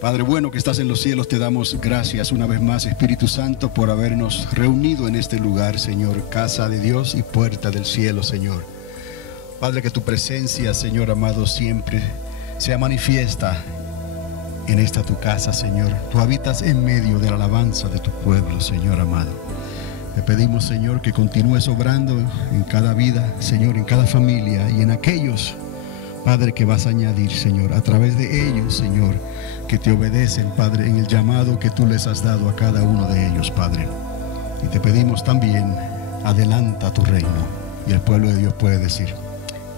Padre bueno que estás en los cielos, te damos gracias una vez más, Espíritu Santo, por habernos reunido en este lugar, Señor, casa de Dios y puerta del cielo, Señor. Padre, que tu presencia, Señor amado, siempre sea manifiesta en esta tu casa, Señor. Tú habitas en medio de la alabanza de tu pueblo, Señor amado. Te pedimos, Señor, que continúes obrando en cada vida, Señor, en cada familia y en aquellos, Padre, que vas a añadir, Señor, a través de ellos, Señor, que te obedecen, Padre, en el llamado que tú les has dado a cada uno de ellos, Padre. Y te pedimos también, adelanta tu reino. Y el pueblo de Dios puede decir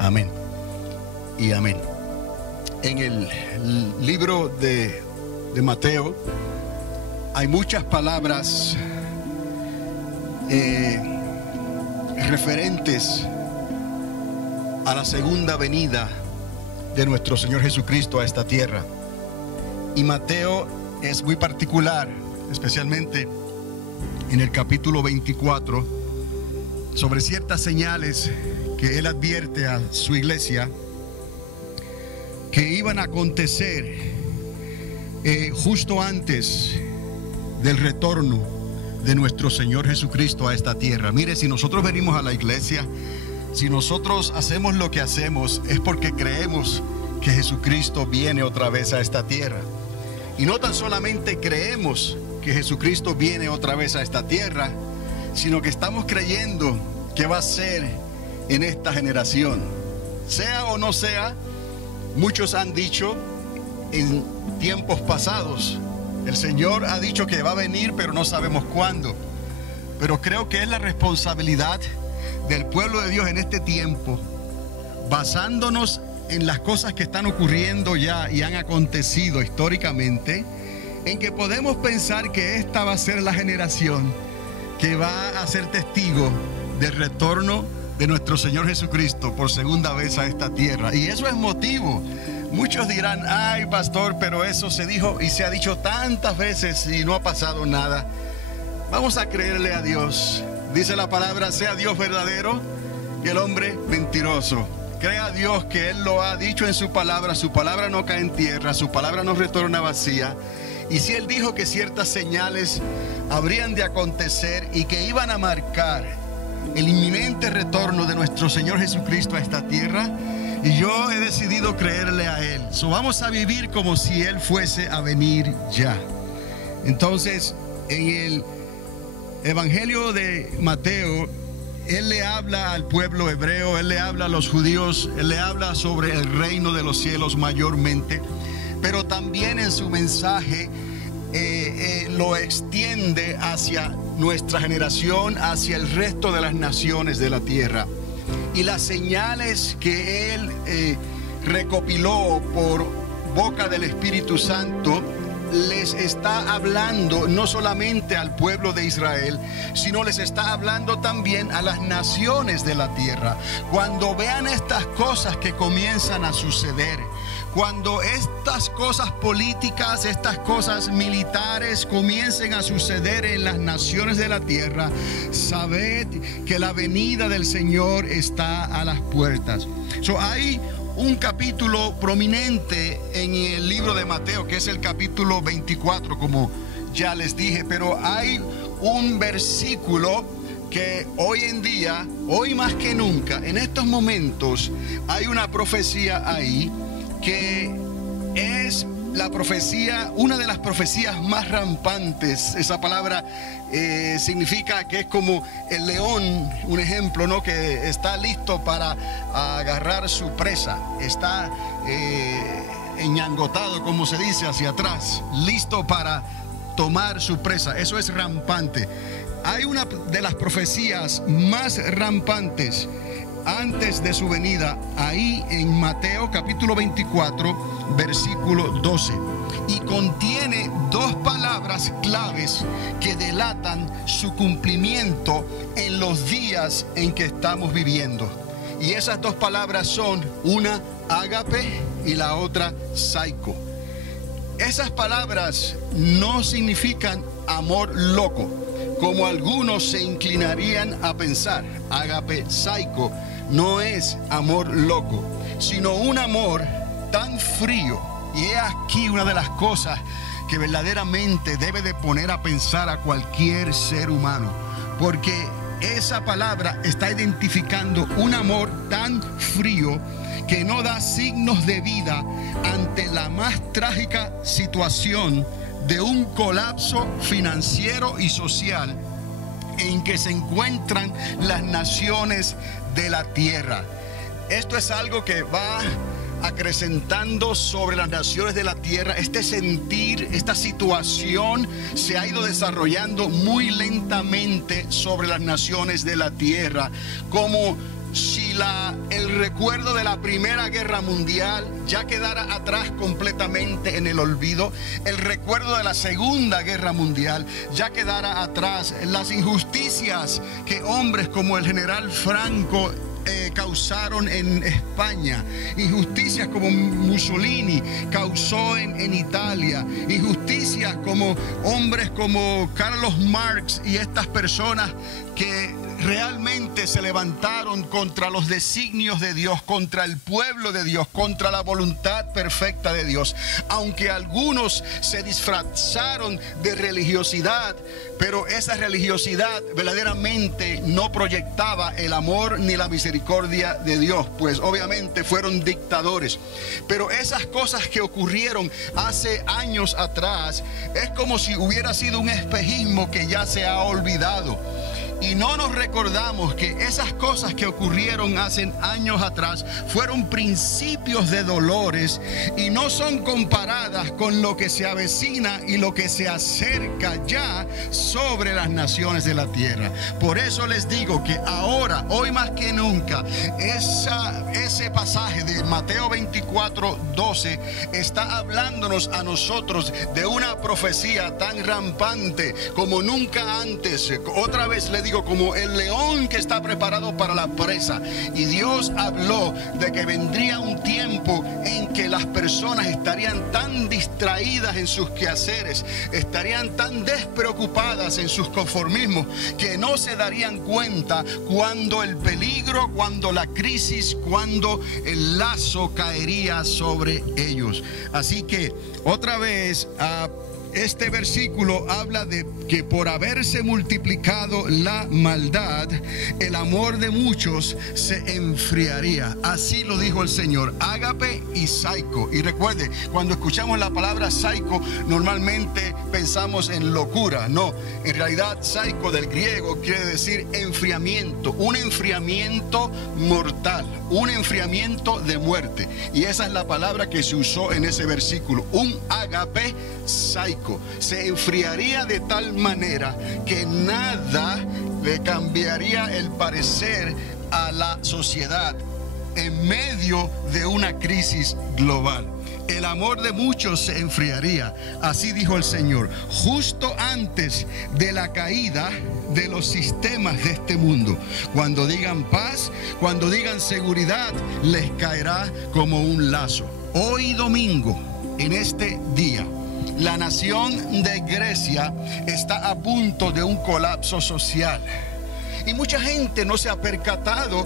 amén y amén. En el libro de Mateo hay muchas palabras referentes a la segunda venida de nuestro Señor Jesucristo a esta tierra. Y Mateo es muy particular, especialmente en el capítulo 24, sobre ciertas señales que él advierte a su iglesia que iban a acontecer justo antes del retorno de nuestro Señor Jesucristo a esta tierra. Mire, si nosotros venimos a la iglesia, si nosotros hacemos lo que hacemos, es porque creemos que Jesucristo viene otra vez a esta tierra. Y no tan solamente creemos que Jesucristo viene otra vez a esta tierra, sino que estamos creyendo que va a ser en esta generación. Sea o no sea, muchos han dicho en tiempos pasados, el Señor ha dicho que va a venir, pero no sabemos cuándo. Pero creo que es la responsabilidad del pueblo de Dios en este tiempo, basándonos en las cosas que están ocurriendo ya y han acontecido históricamente, en que podemos pensar que esta va a ser la generación que va a ser testigo del retorno de nuestro Señor Jesucristo por segunda vez a esta tierra. Y eso es motivo. Muchos dirán, ay pastor, pero eso se dijo y se ha dicho tantas veces y no ha pasado nada. Vamos a creerle a Dios. Dice la palabra, sea Dios verdadero y el hombre mentiroso. Crea a Dios que Él lo ha dicho en su palabra no cae en tierra, su palabra no retorna vacía. Y si Él dijo que ciertas señales habrían de acontecer y que iban a marcar el inminente retorno de nuestro Señor Jesucristo a esta tierra, y yo he decidido creerle a Él. Vamos a vivir como si Él fuese a venir ya. Entonces, en el Evangelio de Mateo, Él le habla al pueblo hebreo, Él le habla a los judíos, Él le habla sobre el reino de los cielos mayormente, pero también en su mensaje lo extiende hacia nuestra generación, hacia el resto de las naciones de la tierra. Y las señales que Él recopiló por boca del Espíritu Santo les está hablando no solamente al pueblo de Israel, sino les está hablando también a las naciones de la tierra. Cuando vean estas cosas que comienzan a suceder, cuando estas cosas políticas, estas cosas militares comiencen a suceder en las naciones de la tierra, sabed que la venida del Señor está a las puertas. Hay un capítulo prominente en el libro de Mateo, que es el capítulo 24, como ya les dije, pero hay un versículo que hoy en día, hoy más que nunca, en estos momentos, hay una profecía ahí que es la profecía, una de las profecías más rampantes. Esa palabra significa que es como el león, un ejemplo, ¿no? Que está listo para agarrar su presa, está enñangotado, como se dice, hacia atrás, listo para tomar su presa. Eso es rampante. Hay una de las profecías más rampantes antes de su venida, ahí en Mateo capítulo 24, versículo 12. Y contiene dos palabras claves que delatan su cumplimiento en los días en que estamos viviendo. Y esas dos palabras son una ágape y la otra psycho. Esas palabras no significan amor loco, como algunos se inclinarían a pensar. Ágape psycho no es amor loco, sino un amor tan frío, Y he aquí una de las cosas que verdaderamente debe de poner a pensar a cualquier ser humano, porque esa palabra está identificando un amor tan frío que no da signos de vida ante la más trágica situación de un colapso financiero y social en que se encuentran las naciones de la tierra. Esto es algo que va acrecentando sobre las naciones de la tierra. Este sentir, esta situación se ha ido desarrollando muy lentamente sobre las naciones de la tierra, como si el recuerdo de la Primera Guerra Mundial ya quedara atrás completamente en el olvido, el recuerdo de la Segunda Guerra Mundial ya quedara atrás, las injusticias que hombres como el general Franco causaron en España, injusticias como Mussolini causó en Italia, injusticias como hombres como Carlos Marx y estas personas que realmente se levantaron contra los designios de Dios, contra el pueblo de Dios, contra la voluntad perfecta de Dios. Aunque algunos se disfrazaron de religiosidad, pero esa religiosidad verdaderamente no proyectaba el amor ni la misericordia de Dios, pues obviamente fueron dictadores. Pero esas cosas que ocurrieron hace años atrás es como si hubiera sido un espejismo que ya se ha olvidado. Y no nos recordamos que esas cosas que ocurrieron hace años atrás fueron principios de dolores y no son comparadas con lo que se avecina y lo que se acerca ya sobre las naciones de la tierra. Por eso les digo que ahora, hoy más que nunca, ese pasaje de Mateo 24:12 está hablándonos a nosotros de una profecía tan rampante como nunca antes. Otra vez le digo, como el león que está preparado para la presa. Y Dios habló de que vendría un tiempo en que las personas estarían tan distraídas en sus quehaceres, estarían tan despreocupadas en sus conformismos, que no se darían cuenta cuando el peligro, cuando la crisis, cuando el lazo caería sobre ellos. Así que otra vez este versículo habla de que por haberse multiplicado la maldad, el amor de muchos se enfriaría. Así lo dijo el Señor. Ágape y psico. Y recuerde, cuando escuchamos la palabra psico, normalmente pensamos en locura. No, en realidad psico del griego quiere decir enfriamiento. Un enfriamiento mortal, un enfriamiento de muerte. Y esa es la palabra que se usó en ese versículo. Un ágape psico. Se enfriaría de tal manera que nada le cambiaría el parecer a la sociedad en medio de una crisis global. El amor de muchos se enfriaría, así dijo el Señor, justo antes de la caída de los sistemas de este mundo. Cuando digan paz, cuando digan seguridad, les caerá como un lazo. Hoy domingo, en este día, la nación de Grecia está a punto de un colapso social. Y mucha gente no se ha percatado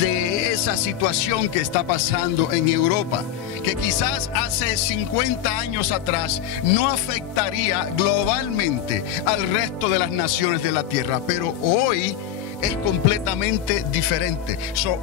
de esa situación que está pasando en Europa, que quizás hace 50 años atrás no afectaría globalmente al resto de las naciones de la tierra, pero hoy es completamente diferente.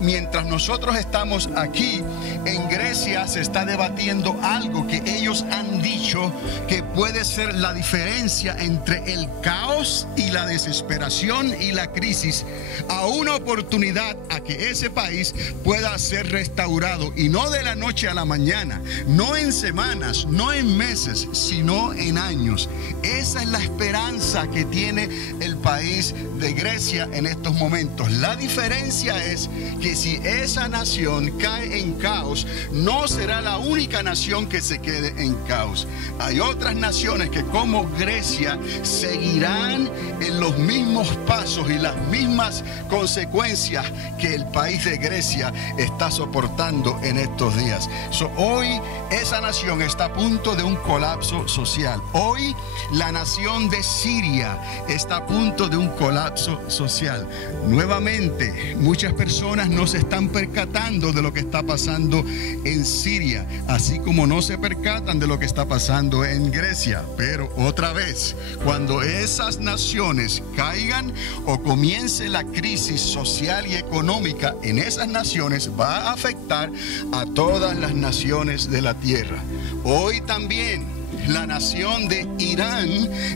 Mientras nosotros estamos aquí en Grecia, se está debatiendo algo que ellos han dicho que puede ser la diferencia entre el caos y la desesperación y la crisis a una oportunidad a que ese país pueda ser restaurado, y no de la noche a la mañana, no en semanas, no en meses, sino en años. Esa es la esperanza que tiene el país de Grecia en estos momentos. La diferencia es que si esa nación cae en caos, no será la única nación que se quede en caos. Hay otras naciones que, como Grecia, seguirán en los mismos pasos y las mismas consecuencias que el país de Grecia está soportando en estos días. Hoy esa nación está a punto de un colapso social. Hoy la nación de Siria está a punto de un colapso social. nuevamente muchas personas no se están percatando de lo que está pasando en Siria, así como no se percatan de lo que está pasando en Grecia. Pero otra vez, cuando esas naciones caigan o comience la crisis social y económica en esas naciones, va a afectar a todas las naciones de la tierra. Hoy también la nación de Irán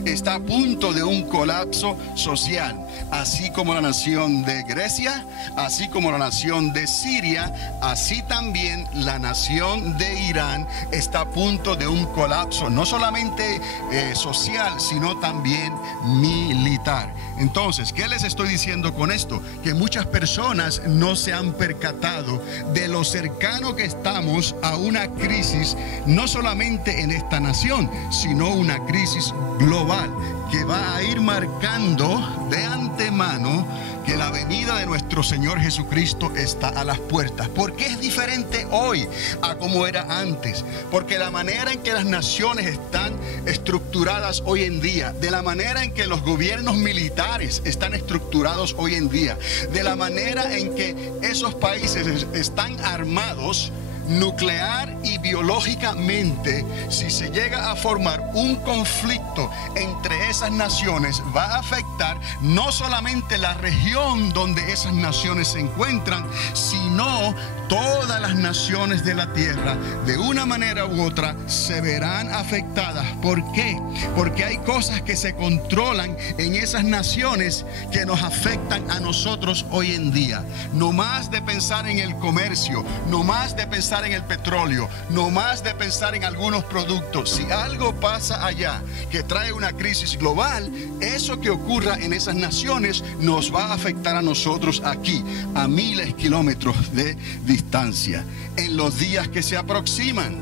está a punto de un colapso social, así como la nación de Grecia, así como la nación de Siria, así también la nación de Irán está a punto de un colapso, no solamente social, sino también militar. Entonces, ¿qué les estoy diciendo con esto? Que muchas personas no se han percatado de lo cercano que estamos a una crisis, no solamente en esta nación, sino una crisis global que va a ir marcando de antemano que la venida de nuestro Señor Jesucristo está a las puertas. ¿Por qué es diferente hoy a como era antes? Porque la manera en que las naciones están estructuradas hoy en día, de la manera en que los gobiernos militares están estructurados hoy en día, de la manera en que esos países están armados nuclear y biológicamente, si se llega a formar un conflicto entre esas naciones, va a afectar no solamente la región donde esas naciones se encuentran, sino todas las naciones de la tierra. De una manera u otra se verán afectadas. ¿Por qué? Porque hay cosas que se controlan en esas naciones que nos afectan a nosotros hoy en día. No más de pensar en el comercio, no más de pensar en el petróleo, no más de pensar en algunos productos. Si algo pasa allá que trae una crisis global, eso que ocurra en esas naciones nos va a afectar a nosotros aquí, a miles de kilómetros de distancia. En los días que se aproximan,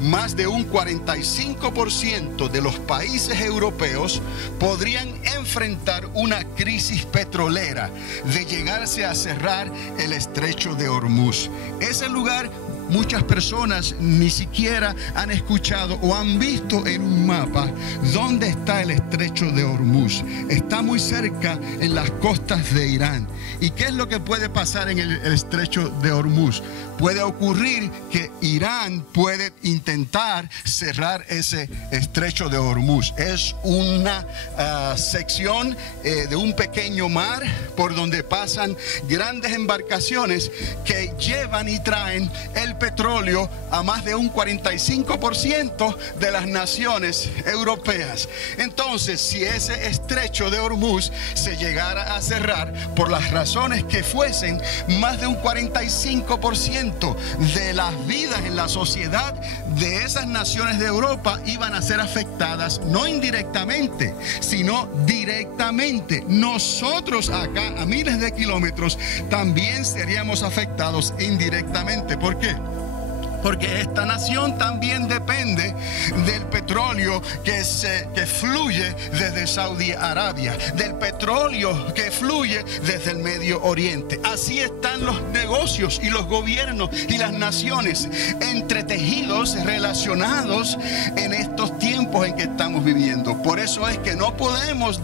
más de un 45% de los países europeos podrían enfrentar una crisis petrolera de llegarse a cerrar el estrecho de Hormuz. Ese lugar muchas personas ni siquiera han escuchado o han visto en un mapa dónde está el estrecho de Hormuz. Está muy cerca en las costas de Irán. ¿Y qué es lo que puede pasar en el estrecho de Hormuz? Puede ocurrir que Irán puede intentar cerrar ese estrecho de Hormuz. Es una sección de un pequeño mar por donde pasan grandes embarcaciones que llevan y traen el petróleo a más de un 45% de las naciones europeas. Entonces, si ese estrecho de Hormuz se llegara a cerrar por las razones que fuesen, más de un 45% de las vidas en la sociedad de esas naciones de Europa iban a ser afectadas, no indirectamente, sino directamente. Nosotros acá, a miles de kilómetros, también seríamos afectados indirectamente. ¿Por qué? Porque esta nación también depende del petróleo que fluye desde Saudi Arabia, del petróleo que fluye desde el Medio Oriente. Así están los negocios y los gobiernos y las naciones entretejidos, relacionados en estos tiempos en que estamos viviendo. Por eso es que no podemos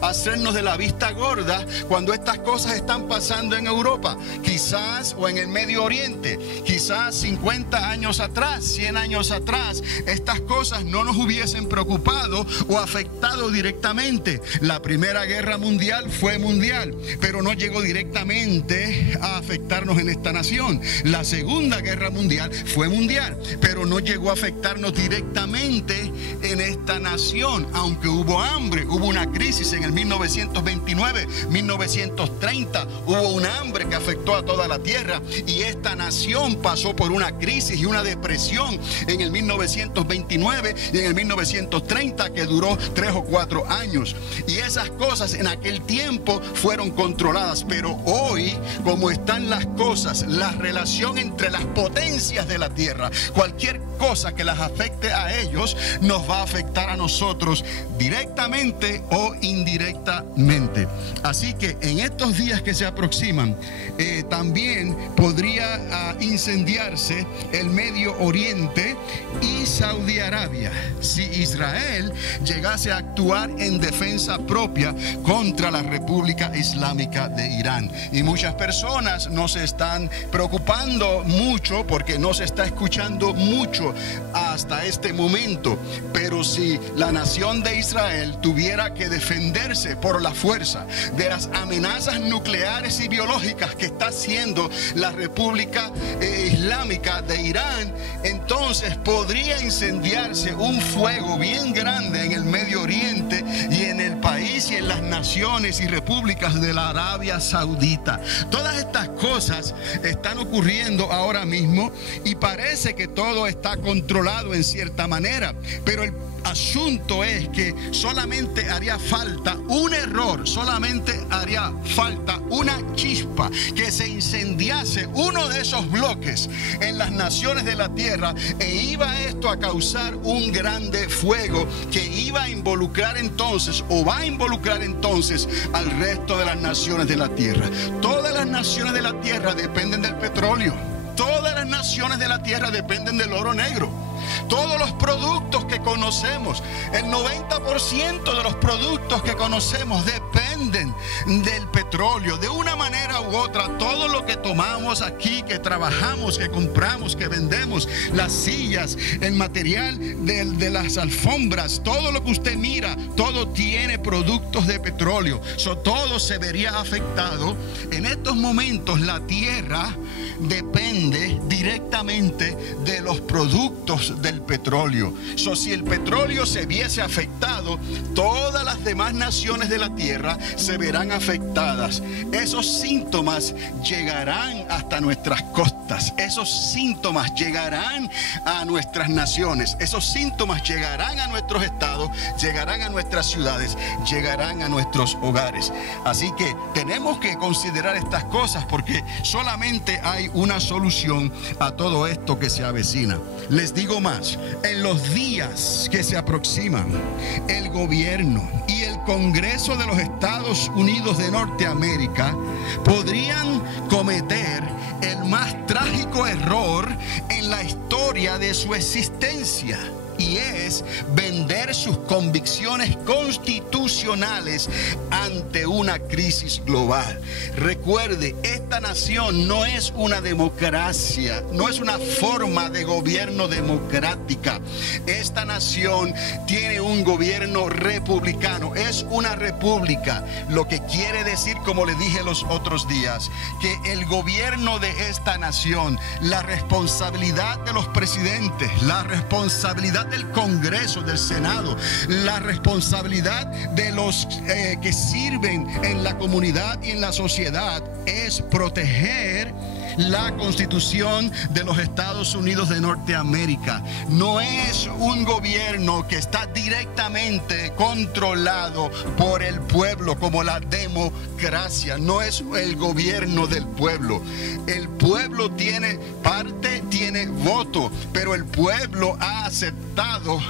hacernos de la vista gorda cuando estas cosas están pasando en Europa, quizás, o en el Medio Oriente, quizás 50 años atrás, 100 años atrás, estas cosas no nos hubiesen preocupado o afectado directamente. La Primera Guerra Mundial fue mundial, pero no llegó directamente a afectarnos en esta nación. La Segunda Guerra Mundial fue mundial, pero no llegó a afectarnos directamente en esta nación, aunque hubo hambre, hubo una crisis en el 1929, 1930, hubo una hambre que afectó a toda la tierra y esta nación pasó por una crisis y una depresión en el 1929 y en el 1930 que duró 3 o 4 años. Y esas cosas en aquel tiempo fueron controladas, pero hoy, como están las cosas, la relación entre las potencias de la tierra, cualquier cosa que las afecte a ellos, nos va a afectar a nosotros directamente o indirectamente. Así que en estos días que se aproximan, también podría incendiarse el Medio Oriente y Saudi Arabia si Israel llegase a actuar en defensa propia contra la República Islámica de Irán. Y muchas personas no se están preocupando mucho porque no se está escuchando mucho hasta este momento. Pero si la nación de Israel tuviera que defenderse por la fuerza de las amenazas nucleares y biológicas que está haciendo la República Islámica de Irán, entonces podría incendiarse un fuego bien grande en el Medio Oriente y en el país y en las naciones y repúblicas de la Arabia Saudita. Todas estas cosas están ocurriendo ahora mismo y parece que todo está controlado en cierta manera, pero el asunto es que solamente haría falta un error, solamente haría falta una chispa, que se incendiase uno de esos bloques en las naciones de la tierra, e iba esto a causar un grande fuego que iba a involucrar entonces, o va a involucrar entonces, al resto de las naciones de la tierra. Todas las naciones de la tierra dependen del petróleo. Todas las naciones de la tierra dependen del oro negro. Todos los productos que conocemos, el 90% de los productos que conocemos dependen del petróleo. De una manera u otra, todo lo que tomamos aquí, que trabajamos, que compramos, que vendemos, las sillas, el material de las alfombras, todo lo que usted mira, todo tiene productos de petróleo. Todo se vería afectado. En estos momentos la tierra depende directamente de los productos del petróleo. Si el petróleo se viese afectado, todas las demás naciones de la tierra se verán afectadas. Esos síntomas llegarán hasta nuestras costas. Esos síntomas llegarán a nuestras naciones. Esos síntomas llegarán a nuestros estados, llegarán a nuestras ciudades, llegarán a nuestros hogares. Así que tenemos que considerar estas cosas, porque solamente hay una solución a todo esto que se avecina. Les digo más, en los días que se aproximan, el gobierno y el Congreso de los Estados Unidos de Norteamérica podrían cometer el más trágico error en la historia de su existencia, y es vender sus convicciones constitucionales ante una crisis global. Recuerde, esta nación no es una democracia, no es una forma de gobierno democrática. Esta nación tiene un gobierno republicano, es una república, lo que quiere decir, como le dije los otros días, que el gobierno de esta nación, la responsabilidad de los presidentes, la responsabilidad del Congreso, del Senado, la responsabilidad de los que sirven en la comunidad y en la sociedad es proteger la Constitución de los Estados Unidos de Norteamérica. No es un gobierno que está directamente controlado por el pueblo como la democracia. No es el gobierno del pueblo. El pueblo tiene parte, tiene voto, pero el pueblo ha aceptado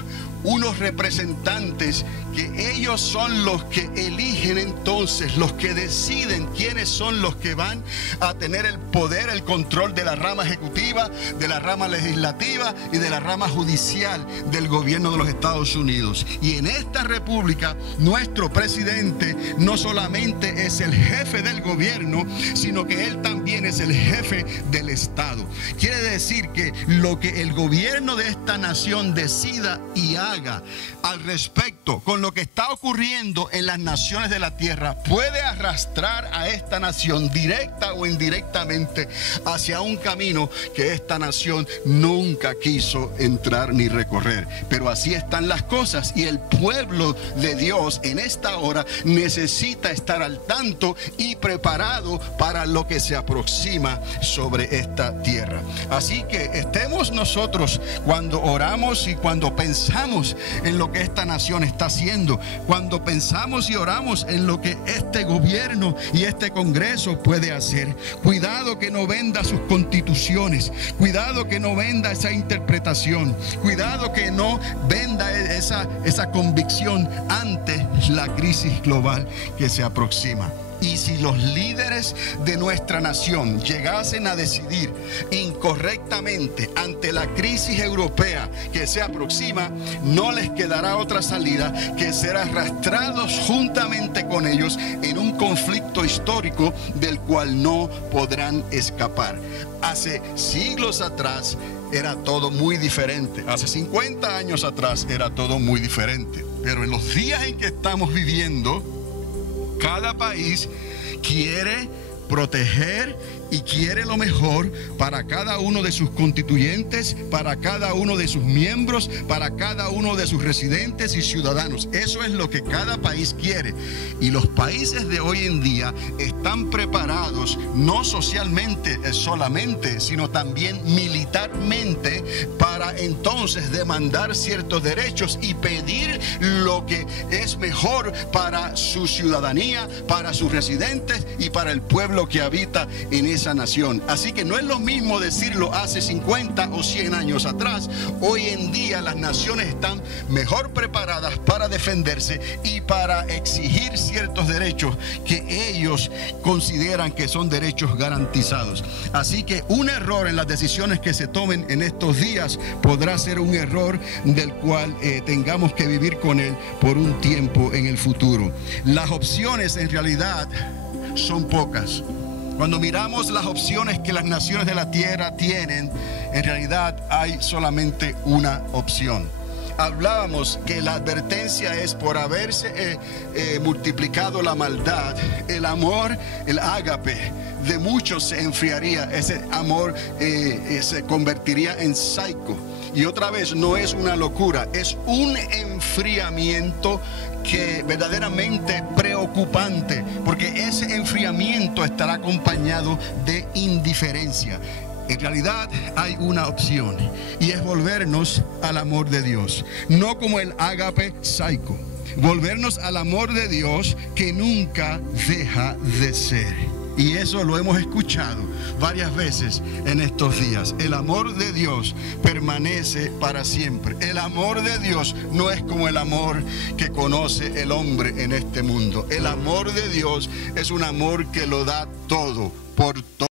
unos representantes que ellos son los que eligen, entonces los que deciden quiénes son los que van a tener el poder, el control de la rama ejecutiva, de la rama legislativa y de la rama judicial del gobierno de los Estados Unidos. Y en esta república, nuestro presidente no solamente es el jefe del gobierno, sino que él también es el jefe del Estado. Quiere decir que lo que el gobierno de esta nación decida y haga al respecto con lo que está ocurriendo en las naciones de la tierra puede arrastrar a esta nación directa o indirectamente hacia un camino que esta nación nunca quiso entrar ni recorrer. Pero así están las cosas, y el pueblo de Dios en esta hora necesita estar al tanto y preparado para lo que se aproxima sobre esta tierra. Así que estemos nosotros, cuando oramos y cuando pensamos en lo que esta nación está haciendo, cuando pensamos y oramos en lo que este gobierno y este Congreso puede hacer, cuidado que no venda sus constituciones, cuidado que no venda esa interpretación, cuidado que no venda esa convicción ante la crisis global que se aproxima. Y si los líderes de nuestra nación llegasen a decidir incorrectamente ante la crisis europea que se aproxima, no les quedará otra salida que ser arrastrados juntamente con ellos en un conflicto histórico del cual no podrán escapar. Hace siglos atrás era todo muy diferente. Hace 50 años atrás era todo muy diferente. Pero en los días en que estamos viviendo, cada país quiere proteger y quiere lo mejor para cada uno de sus constituyentes, para cada uno de sus miembros, para cada uno de sus residentes y ciudadanos. Eso es lo que cada país quiere. Y los países de hoy en día están preparados, no socialmente solamente, sino también militarmente, para entonces demandar ciertos derechos y pedir lo que es mejor para su ciudadanía, para sus residentes y para el pueblo que habita en esa nación. Así que no es lo mismo decirlo hace 50 o 100 años atrás. Hoy en día las naciones están mejor preparadas para defenderse y para exigir ciertos derechos que ellos consideran que son derechos garantizados. Así que un error en las decisiones que se tomen en estos días podrá ser un error del cual tengamos que vivir con él por un tiempo en el futuro. Las opciones en realidad son pocas. Cuando miramos las opciones que las naciones de la tierra tienen, en realidad hay solamente una opción. Hablábamos que la advertencia es por haberse multiplicado la maldad, el amor, el ágape de muchos se enfriaría, ese amor se convertiría en psycho. Y otra vez, no es una locura, es un enfriamiento que verdaderamente preocupante, porque ese enfriamiento estará acompañado de indiferencia. En realidad hay una opción y es volvernos al amor de Dios, no como el ágape psycho, volvernos al amor de Dios que nunca deja de ser. Y eso lo hemos escuchado varias veces en estos días. El amor de Dios permanece para siempre. El amor de Dios no es como el amor que conoce el hombre en este mundo. El amor de Dios es un amor que lo da todo por todo.